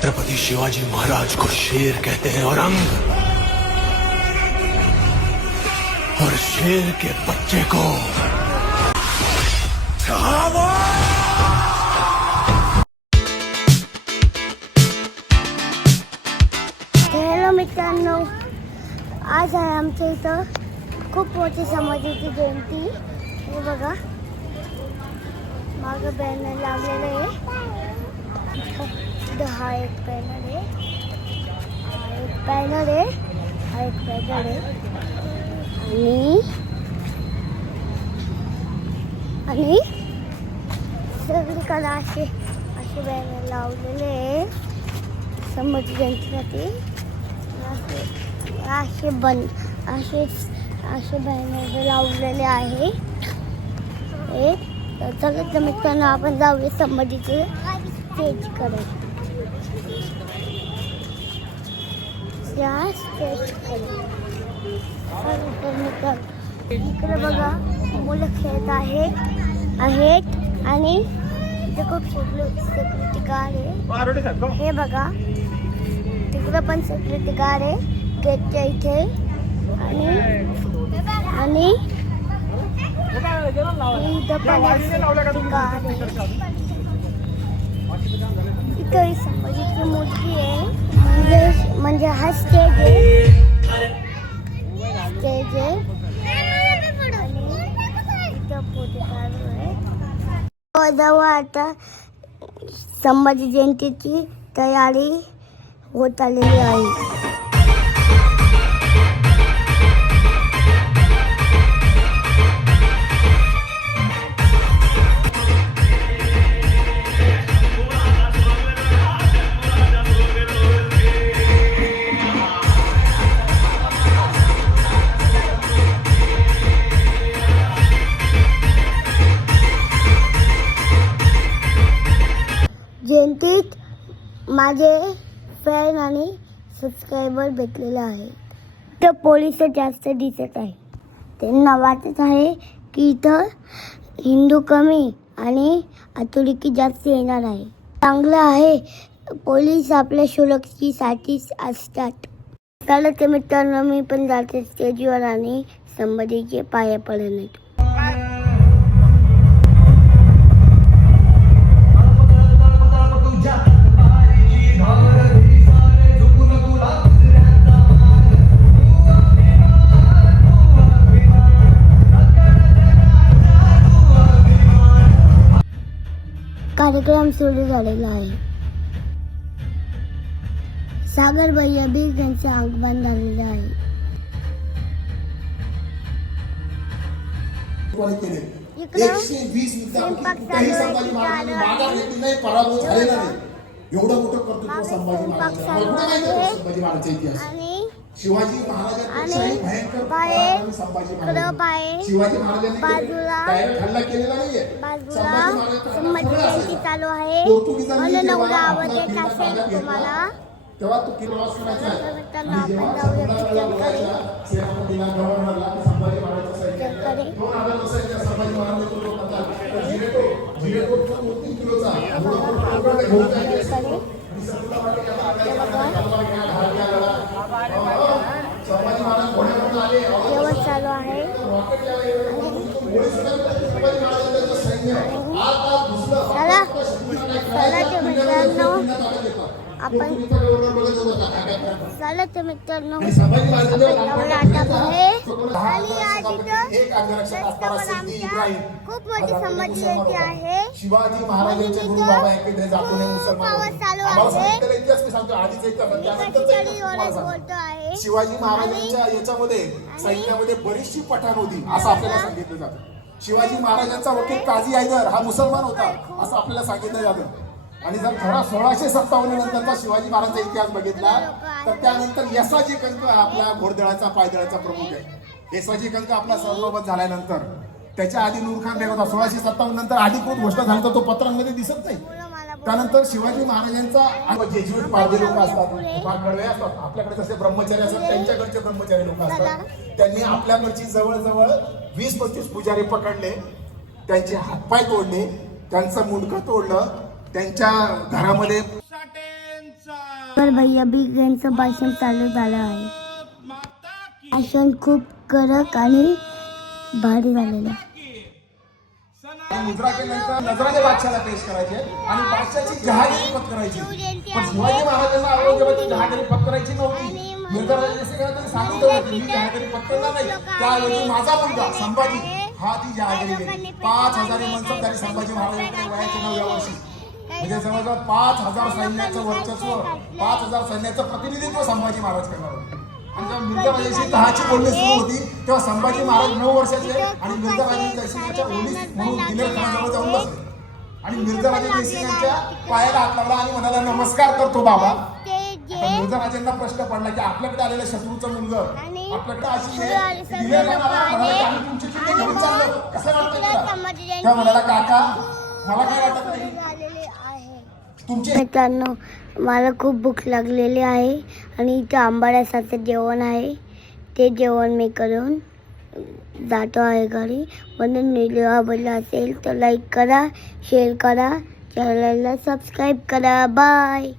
छत्रपति शिवाजी महाराज को शेर कहते हैं औरंग, और शेर के बच्चे को हॅलो मित्रांनो, आज आहे आमच्या इथं खूप मोठी समाजाची जयंती. हे बघा, मागं बॅनर लावलेलं आहे. इथं हा एक बॅनर आहे, हा एक बॅनर आहे, हा एक बॅनर आहे. आणि सगळीकडे असे बॅनर लावलेले आहे संभाजी जयंतीसाठी. असे बॅनर लावलेले आहे. चला मित्रांनो, आपण जाऊया संभाजीचे स्टेजकडे. त्या स्टेजकडे इकडे बघा, मुलं खेळत आहेत आणि इथे खूप सिक्युरिटी गार्ड आहे. हे बघा, तिकडे पण सिक्युरिटी गार्ड आहे गेटच्या इथे. आणि इथं पण गार्ड आहे. इथे संभाजीची मूर्ती आहे, म्हणजे हा स्टेज आहे. जवळ आता संभाजी जयंतीची तयारी होत आलेली आहे. जयंतीत माझे फॅन आणि सबस्क्रायबर भेटलेले आहेत. इथं पोलिस जास्त दिसत आहे. त्यांना वाटत आहे की इथं हिंदू कमी आणि आतुरिकी जास्त येणार आहे. चांगलं आहे, पोलीस आपल्या सुरक्षेसाठी असतात. चला ते मित्रांनो, मी पण जाते स्टेजवर आणि संभाजीचे पाया पडण्यात. कार्यक्रम सुरू झालेला आहे. सागर भैया बी त्यांचे आगमन झालेले आहे. शिवाजी महाराजांपेक्षा भयंकर संभाजी महाराजांनी हल्ला केलेला नाहीये. संभाजी चालू आहे. तुम्हाला तेव्हा तो किल्ला संभाजी जेवण चालू आहे. मित्रांनो, खूप मोठी संभाजी जयंती आहे. शिवाजी महाराजांचे गुरु बाबा एकटे जातून शिवाजी महाराजांच्या याच्यामध्ये सैन्यामध्ये बरीचशी पठाण होती असं आपल्याला सांगितलं जातं. शिवाजी महाराजांचा वकील काझी हैदर हा मुसलमान होता असं आपल्याला सांगितलं जातं. आणि जर थोडा 1657 नंतरचा शिवाजी महाराजांचा इतिहास बघितला तर त्यानंतर यसाजी कंक आपला घोडदळाचा पायदळाचा प्रमुख आहे. यसाजी कंक आपला सर्वोबत झाल्यानंतर त्याच्या आधी नूरखान बेग होता. 1657 नंतर अधिकृत घोषणा झाला तर तो पत्रांमध्ये दिसत नाही. त्यानंतर शिवाजी महाराजांचा जेजुरी पारधी लोक असतात, फार कडवे असतात. आपल्याकडे जसे ब्रह्मचारी असतात त्यांच्याकडचे ब्रह्मचारी लोक असतात. त्यांनी आपल्याकडची जवळजवळ 20-25 पुजारी पकडले, त्यांचे हातपाय तोडले, त्यांचं मुंडकं तोडलं, त्यांच्या घरामध्ये तर भैया बिग यांचं भाषण चालू झालं आहे. भाषण खूप कडक आणि भारी झालेलं आहे. आणि मुद्रा केल्यानंतर नजराने बादशाला पेश करायचे आणि बादशाची जहागिरी पत्करायची. पण शिवाजी महाराजांना औरंगजेबाची जहागिरी पत्करायची नव्हती. मिर्झा राजे जसे काय त्यांनी सांगितलं होतं की जहागिरी पत्करणार नाही. त्याऐवजी माझा मुलगा संभाजी हा ती जहागिरी घेतली. 5,000 मनसब झाली संभाजी महाराजांकडे वयाच्या 9व्या वर्षी. म्हणजे जवळजवळ 5,000 सैन्याचं वर्चस्व, 5,000 सैन्याचं प्रतिनिधित्व संभाजी महाराज करणार होते. आणि जेव्हा मिर्झा राजाशी 10ची बोलणी सुरू होती तेव्हा संभाजी महाराज 9 वर्षाचे आणि मिर्झा राजे जयसिंगाच्या ओलीस म्हणून दिलेर खानाजवळ जाऊन बसले. आणि मिर्झा राजे जयसिंगाच्या पायाला हात लावला आणि म्हणाला, नमस्कार करतो बाबा. मिर्झा राजांना प्रश्न पडला की आपल्याकडे आलेलं शत्रूचं मुलगा आपल्याकडे अशी आहे, दिलेर खानाला म्हणाला की आम्ही तुमची किल्ले घेऊन चाललो, कसं वाटतं तुला? तेव्हा म्हणाला, काका मला काय वाटत नाही, तुमचे मित्रांनो मला खूप भूक लागलेली आहे आणि इथं आंबाड्यासारखं जेवण आहे. ते जेवण मी करून जातो आहे घरी. म्हणून व्हिडिओ आवडला असेल तर लाईक करा, शेअर करा, चॅनलला सबस्क्राईब करा. बाय.